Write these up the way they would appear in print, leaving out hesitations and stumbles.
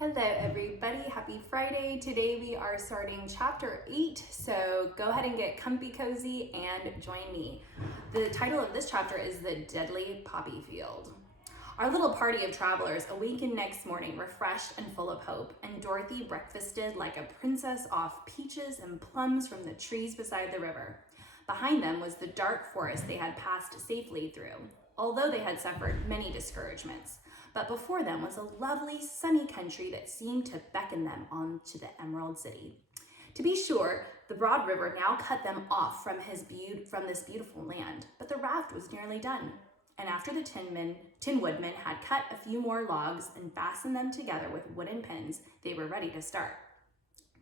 Hello everybody, happy Friday. Today we are starting chapter 8, so go ahead and get comfy cozy and join me. The title of this chapter is The Deadly Poppy Field. Our little party of travelers awakened next morning refreshed and full of hope, and Dorothy breakfasted like a princess off peaches and plums from the trees beside the river. Behind them was the dark forest they had passed safely through, although they had suffered many discouragements. But before them was a lovely, sunny country that seemed to beckon them on to the Emerald City. To be sure, the broad river now cut them off from this beautiful land, but the raft was nearly done. And after the Tin Woodman had cut a few more logs and fastened them together with wooden pins, they were ready to start.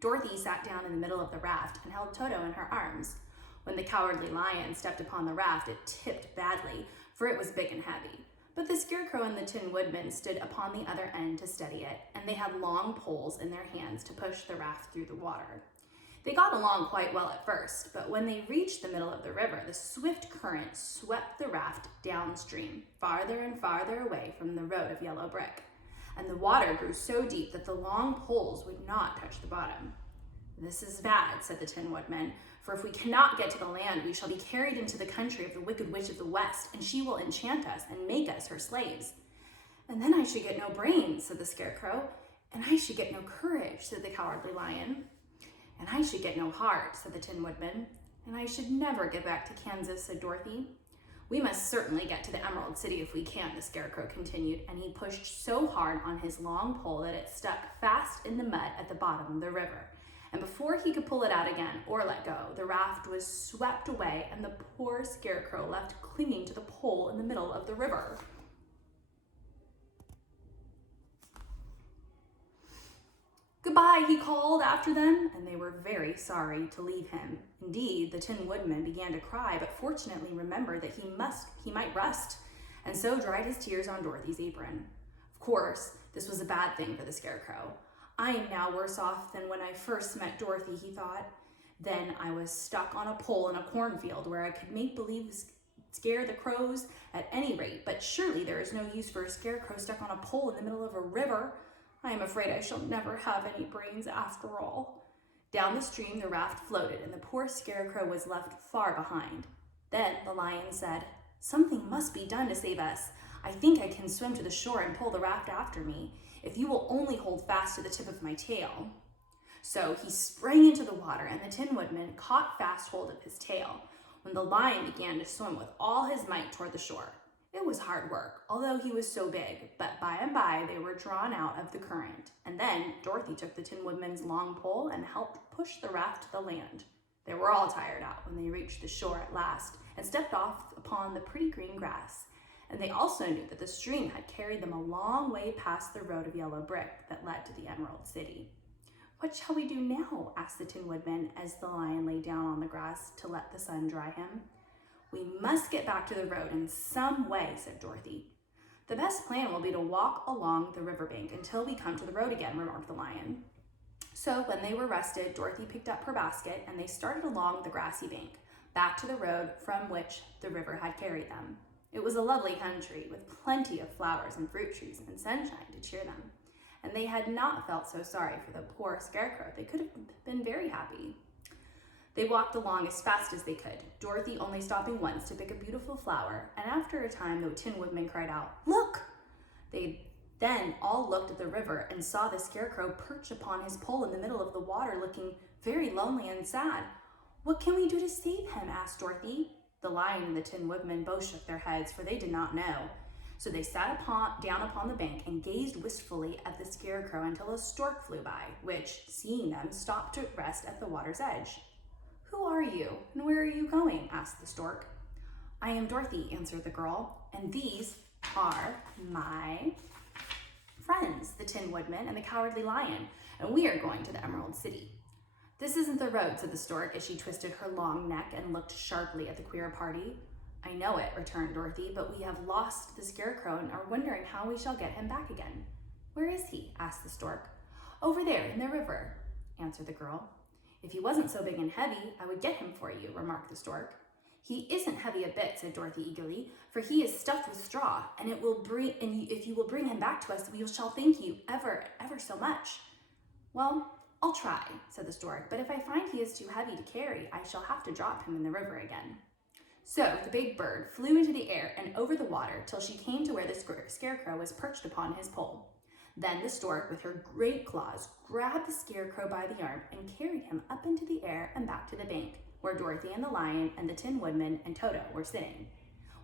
Dorothy sat down in the middle of the raft and held Toto in her arms. When the Cowardly Lion stepped upon the raft, it tipped badly, for it was big and heavy. But the Scarecrow and the Tin Woodman stood upon the other end to steady it, and they had long poles in their hands to push the raft through the water. They got along quite well at first, but when they reached the middle of the river, the swift current swept the raft downstream, farther and farther away from the road of yellow brick, and the water grew so deep that the long poles would not touch the bottom. "This is bad," said the Tin Woodman, "for if we cannot get to the land, we shall be carried into the country of the Wicked Witch of the West, and she will enchant us and make us her slaves." "And then I should get no brains," said the Scarecrow. "And I should get no courage," said the Cowardly Lion. "And I should get no heart," said the Tin Woodman. "And I should never get back to Kansas," said Dorothy. "We must certainly get to the Emerald City if we can," the Scarecrow continued, and he pushed so hard on his long pole that it stuck fast in the mud at the bottom of the river. And before he could pull it out again or let go, the raft was swept away and the poor Scarecrow left clinging to the pole in the middle of the river. "Goodbye," he called after them, and they were very sorry to leave him. Indeed, the Tin Woodman began to cry, but fortunately remembered that he might rust, and so dried his tears on Dorothy's apron. Of course, this was a bad thing for the Scarecrow. "I am now worse off than when I first met Dorothy," he thought. "Then I was stuck on a pole in a cornfield where I could make believe scare the crows at any rate, but surely there is no use for a Scarecrow stuck on a pole in the middle of a river. I am afraid I shall never have any brains after all." Down the stream the raft floated, and the poor Scarecrow was left far behind. Then the Lion said, "Something must be done to save us. I think I can swim to the shore and pull the raft after me, if you will only hold fast to the tip of my tail." So he sprang into the water, and the Tin Woodman caught fast hold of his tail, when the Lion began to swim with all his might toward the shore. It was hard work, although he was so big, but by and by they were drawn out of the current, and then Dorothy took the Tin Woodman's long pole and helped push the raft to the land. They were all tired out when they reached the shore at last and stepped off upon the pretty green grass. And they also knew that the stream had carried them a long way past the road of yellow brick that led to the Emerald City. "What shall we do now?" asked the Tin Woodman as the Lion lay down on the grass to let the sun dry him. "We must get back to the road in some way," said Dorothy. "The best plan will be to walk along the riverbank until we come to the road again," remarked the Lion. So when they were rested, Dorothy picked up her basket and they started along the grassy bank, back to the road from which the river had carried them. It was a lovely country with plenty of flowers and fruit trees and sunshine to cheer them, and they had not felt so sorry for the poor Scarecrow. They could have been very happy. They walked along as fast as they could, Dorothy only stopping once to pick a beautiful flower, and after a time the Tin Woodman cried out, "Look!" They then all looked at the river and saw the Scarecrow perched upon his pole in the middle of the water, looking very lonely and sad. "What can we do to save him?" asked Dorothy. The Lion and the Tin Woodman both shook their heads, for they did not know. So they sat down upon the bank and gazed wistfully at the Scarecrow until a stork flew by, which, seeing them, stopped to rest at the water's edge. "Who are you, and where are you going?" asked the stork. "I am Dorothy," answered the girl, "and these are my friends, the Tin Woodman and the Cowardly Lion, and we are going to the Emerald City." "This isn't the road," said the stork as she twisted her long neck and looked sharply at the queer party. "I know it," returned Dorothy, "but we have lost the Scarecrow and are wondering how we shall get him back again." "Where is he?" asked the stork. "Over there in the river," answered the girl. "If he wasn't so big and heavy, I would get him for you," remarked the stork. "He isn't heavy a bit," said Dorothy eagerly, "for he is stuffed with straw, and if you will bring him back to us, we shall thank you ever, ever so much." "Well, I'll try," said the stork, "but if I find he is too heavy to carry, I shall have to drop him in the river again." So the big bird flew into the air and over the water till she came to where the scarecrow was perched upon his pole. Then the stork, with her great claws, grabbed the scarecrow by the arm and carried him up into the air and back to the bank, where Dorothy and the lion and the Tin Woodman and Toto were sitting.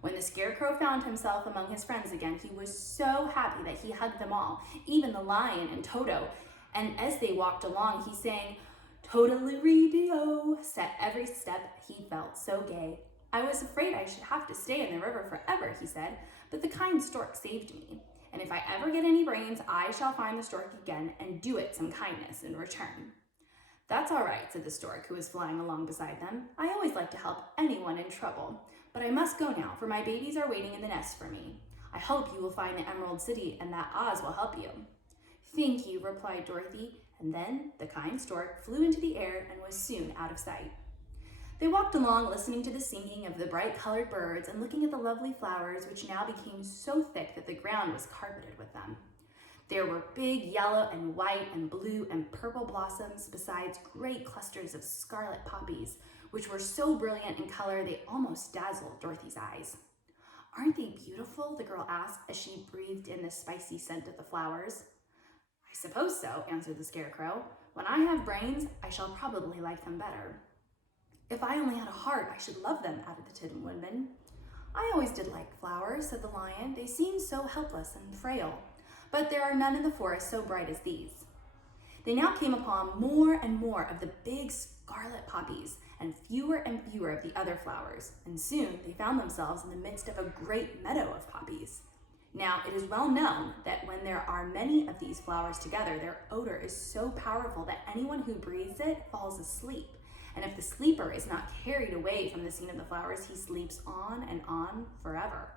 When the scarecrow found himself among his friends again, he was so happy that he hugged them all, even the lion and Toto. And as they walked along, he sang, "Toodle-oo-dee-o," set every step. He felt so gay. "I was afraid I should have to stay in the river forever," he said, "but the kind stork saved me. And if I ever get any brains, I shall find the stork again and do it some kindness in return." "That's all right," said the stork, who was flying along beside them. "I always like to help anyone in trouble. But I must go now, for my babies are waiting in the nest for me. I hope you will find the Emerald City and that Oz will help you." "Thank you," replied Dorothy, and then the kind stork flew into the air and was soon out of sight. They walked along, listening to the singing of the bright-colored birds and looking at the lovely flowers, which now became so thick that the ground was carpeted with them. There were big yellow and white and blue and purple blossoms, besides great clusters of scarlet poppies, which were so brilliant in color they almost dazzled Dorothy's eyes. "Aren't they beautiful?" the girl asked as she breathed in the spicy scent of the flowers. "I suppose so," answered the scarecrow. "When I have brains, I shall probably like them better." "If I only had a heart, I should love them," added the Tin Woodman. "I always did like flowers," said the lion. "They seem so helpless and frail. But there are none in the forest so bright as these." They now came upon more and more of the big scarlet poppies and fewer of the other flowers, and soon they found themselves in the midst of a great meadow of poppies. Now, it is well known that when there are many of these flowers together, their odor is so powerful that anyone who breathes it falls asleep. And if the sleeper is not carried away from the scene of the flowers, he sleeps on and on forever.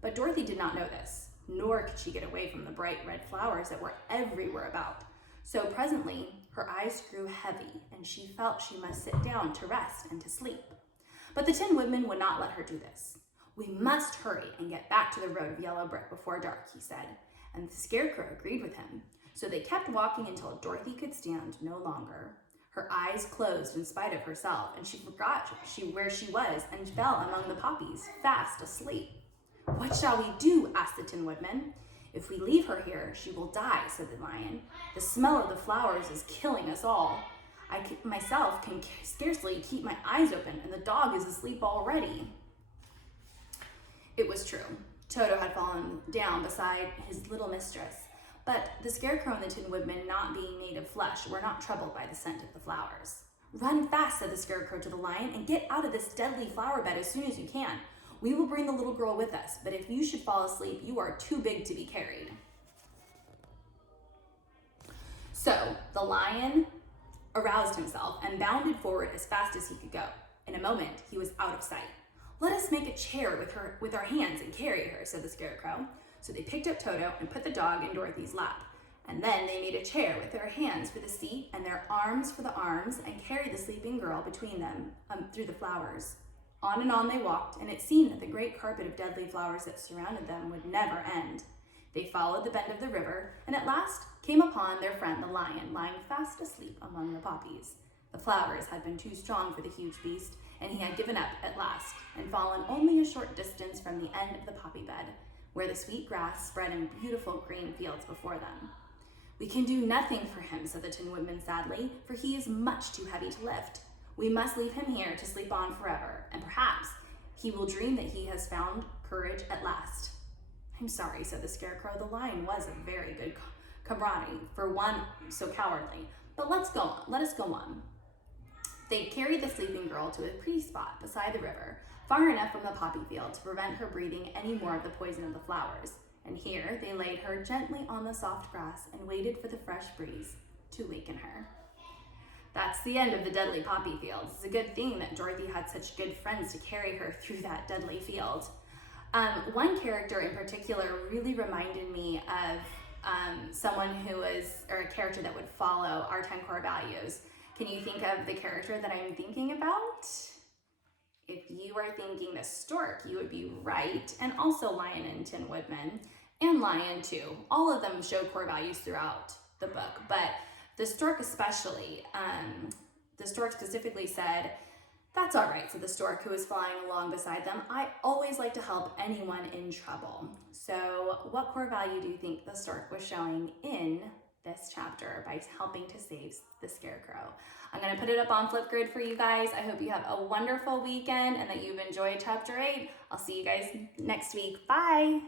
But Dorothy did not know this, nor could she get away from the bright red flowers that were everywhere about. So presently, her eyes grew heavy, and she felt she must sit down to rest and to sleep. But the Tin Woodman would not let her do this. "We must hurry and get back to the road of yellow brick before dark," he said, and the scarecrow agreed with him. So they kept walking until Dorothy could stand no longer. Her eyes closed in spite of herself, and she forgot where she was and fell among the poppies, fast asleep. "What shall we do?" asked the Tin Woodman. "If we leave her here, she will die," said the lion. "The smell of the flowers is killing us all. I myself can scarcely keep my eyes open, and the dog is asleep already." It was true. Toto had fallen down beside his little mistress, but the scarecrow and the Tin Woodman, not being made of flesh, were not troubled by the scent of the flowers. "Run fast," said the scarecrow to the lion, "and get out of this deadly flower bed as soon as you can. We will bring the little girl with us, but if you should fall asleep, you are too big to be carried." So the lion aroused himself and bounded forward as fast as he could go. In a moment, he was out of sight. "Let us make a chair with our hands and carry her," said the scarecrow. So they picked up Toto and put the dog in Dorothy's lap. And then they made a chair with their hands for the seat and their arms for the arms and carried the sleeping girl between them through the flowers. On and on they walked, and it seemed that the great carpet of deadly flowers that surrounded them would never end. They followed the bend of the river, and at last came upon their friend the lion, lying fast asleep among the poppies. The flowers had been too strong for the huge beast, and he had given up at last, and fallen only a short distance from the end of the poppy bed, where the sweet grass spread in beautiful green fields before them. "We can do nothing for him," said the Tin Woodman sadly, "for he is much too heavy to lift. We must leave him here to sleep on forever, and perhaps he will dream that he has found courage at last." "I'm sorry," said the scarecrow. "The lion was a very good comrade for one so cowardly. But let us go on." They carried the sleeping girl to a pretty spot beside the river, far enough from the poppy field to prevent her breathing any more of the poison of the flowers. And here they laid her gently on the soft grass and waited for the fresh breeze to waken her. That's the end of the deadly poppy fields. It's a good thing that Dorothy had such good friends to carry her through that deadly field. One character in particular really reminded me of someone or a character that would follow our 10 core values. Can you think of the character that I'm thinking about? If you are thinking the stork, you would be right, and also Lion and Tin Woodman, and Lion too. All of them show core values throughout the book, but the stork especially, the stork specifically said, "That's all right," said the stork who was flying along beside them. "I always like to help anyone in trouble." So what core value do you think the stork was showing in this chapter by helping to save the scarecrow? I'm going to put it up on Flipgrid for you guys. I hope you have a wonderful weekend and that you've enjoyed chapter 8. I'll see you guys next week. Bye.